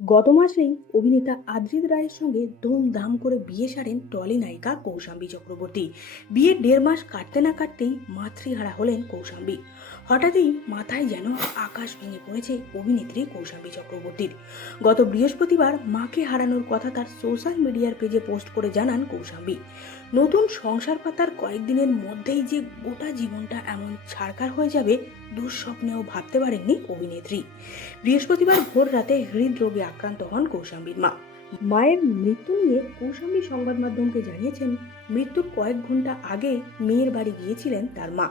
গত মাসেই অভিনেতা আদ্রিত রায়ের সঙ্গে ধুমধাম করে বিয়ে সারেন টলি নায়িকা কৌশাম্বী চক্রবর্তী। বিয়ের দেড় মাস কাটতে না কাটতেই মাতৃহারা হলেন কৌশাম্বী। হঠাৎই মাথায় যেন আকাশ ভেঙে পড়েছে অভিনেত্রী কৌশাম্বী চক্রবর্তীর। গত বৃহস্পতিবার মাকে হারানোর কথা তার সোশ্যাল মিডিয়ার পেজে পোস্ট করে জানান কৌশাম্বী। নতুন সংসার পাতার কয়েকদিনের মধ্যেই যে গোটা জীবনটা এমন ছাড়কার হয়ে যাবে দুঃস্বপ্নেও ভাবতে পারেননি অভিনেত্রী। বৃহস্পতিবার ভোর রাতে হৃদরোগে আক্রান্ত হন কৌশাম্বীর মা। মায়ের মৃত্যু নিয়ে কৌশাম্বী সংবাদ মাধ্যমকে জানিয়েছেন, মৃত্যুর কয়েক ঘণ্টা আগে মেয়ের বাড়ি গিয়েছিলেন তার মা।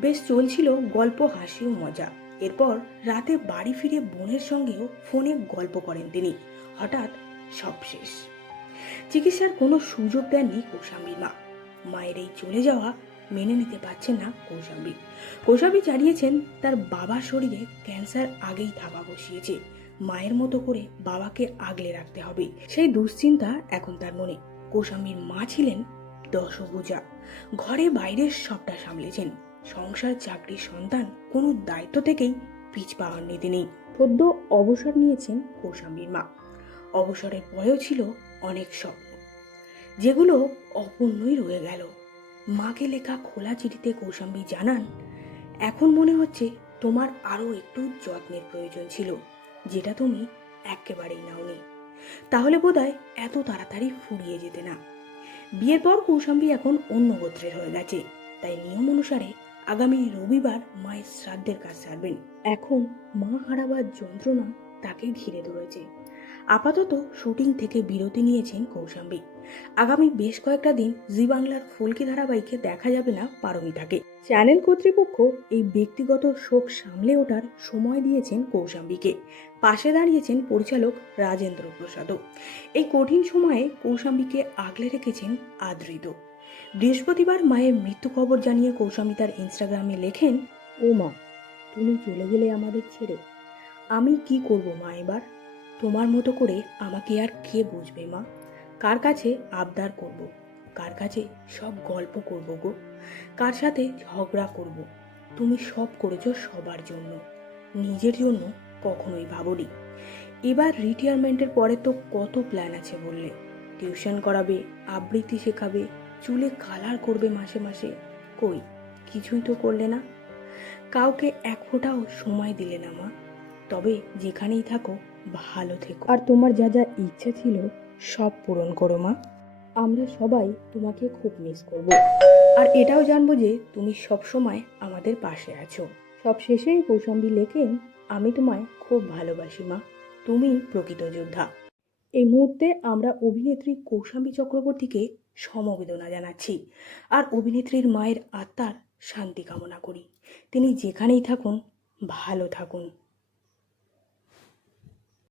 বেশ চলছিল গল্প, হাসি ও মজা। এরপর রাতে বাড়ি ফিরে বোনের সঙ্গেও ফোনে গল্প করেন তিনি। হঠাৎ সব শেষ। চিকিৎসার কোনো সুযোগ দেননি কৌশাম্বীর মা। মায়ের এই চলে যাওয়া মেনে নিতে পারছেন না কৌশাম্বী। কৌশাম্বী জানিয়েছেন, তার বাবার শরীরে ক্যান্সার আগেই থাবা বসিয়েছে। মায়ের মতো করে বাবাকে আগলে রাখতে হবে। সেই দুশ্চিন্তা এখন তার মনে। কৌশাম্বীর মা ছিলেন দশভুজা। ঘরে বাইরের সবটা সামলেছেন। সংসার, চাকরি, সন্তান কোনো দায়িত্ব থেকেই পিছ পাওয়াননি নেই। সদ্য অবসর নিয়েছেন কৌশাম্বীর মা। অবসরের পরেও ছিল অনেক স্বপ্ন। যেগুলো অপূর্ণই রয়ে গেল। মাকে লেখা খোলা চিঠিতে কৌশাম্বী জানান, এখন মনে হচ্ছে তোমার আরও একটু যত্নের প্রয়োজন ছিল। যেটা তুমি একেবারেই নাওনি। তাহলে বোধহয় এত তাড়াতাড়ি ফুরিয়ে যেতে না। বিয়ের পর কৌশাম্বী এখন অন্য গোত্রের হয়ে গেছে। তাই নিয়ম অনুসারে আগামী রবিবার মায়ের শ্রাদ্ধের কাজ সারবেন। এখন মা হারাবার যন্ত্রণা তাকে ঘিরে ধরেছে। আপাতত শুটিং থেকে বিরতি নিয়েছেন কৌশাম্বী। আগামী বেশ কয়েকটা দিন জি বাংলার ফুলকি ধারাবাহিকে দেখা যাবে না পারমিতাকে। চ্যানেল কর্তৃপক্ষ এই ব্যক্তিগত শোক সামলে ওঠার সময় দিয়েছেন কৌশাম্বীকে। পাশে দাঁড়িয়েছেন পরিচালক রাজেন্দ্র প্রসাদও। এই কঠিন সময়ে কৌশাম্বীকে আগলে রেখেছেন আদৃত বৃহস্পতিবার মায়ের মৃত্যু খবর জানিয়ে কৌশাম্বী তার ইনস্টাগ্রামে লেখেন ও মা তুমি চলে গেলে আমাদের ছেড়ে। আমি কি করব মা এবার? তোমার মতো করে আমাকে আর কে বুঝবে, মা? কার কাছে আবদার করব? কার কাছে সব গল্প করব গো? কার সাথে ঝগড়া করব? তুমি সব করেছ সবার জন্য। নিজের জন্য কখনোই ভাবনি। এবার রিটায়ারমেন্টের পরে তো কত প্ল্যান আছে বললে। টিউশন করাবে, আবৃত্তি শেখাবে, চুলে কালার করবে মাসে মাসে। কই, কিছুই তো করলে না। কাউকে এক ফোঁটাও সময় দিলে না, মা। তবে যেখানেই থাকো ভালো থেকো। আর তোমার যা যা ইচ্ছে ছিল সব পূরণ করো, মা। আমরা সবাই তোমাকে খুব মিস করব। আর এটাও জানব যে তুমি সব সময় আমাদের পাশে আছো। সব শেষেই কৌশাম্বী লেখেন, আমি তোমায় খুব ভালোবাসি, মা। তুমি প্রকৃত যোদ্ধা। এই মুহূর্তে আমরা অভিনেত্রী কৌশাম্বী চক্রবর্তীকে সমবেদনা জানাচ্ছি। আর অভিনেত্রীর মায়ের আত্মার শান্তি কামনা করি। তিনি যেখানেই থাকুন, ভালো থাকুন।